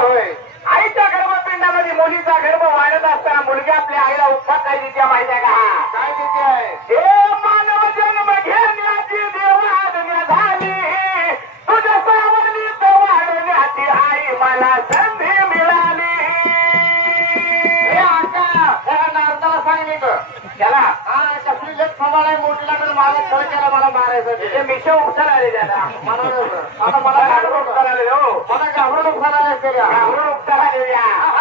होय. आईच्या गर्भपिंडामध्ये मुलीचा गर्भ वाढत असताना मुलगी आपल्या आईला उपवास काय देते माहिती आहे का? काय देते आहे हे मानव जन्म घेण्याची देवाज्ञा झाली. तुझ्या सावलीत वाढण्याची आई मला संधी मिळाली. हे नारदाला सांगितलं त्याला हा कसली लेख सांभाळाय मोठी लागेल मला खरं केला मला मारायचं. ते मिशा उपचार आले त्याला. मला आता मला घाबरून उपचार आले हो. मला घाबरून उपचार आले त्याला घाबरून उपचार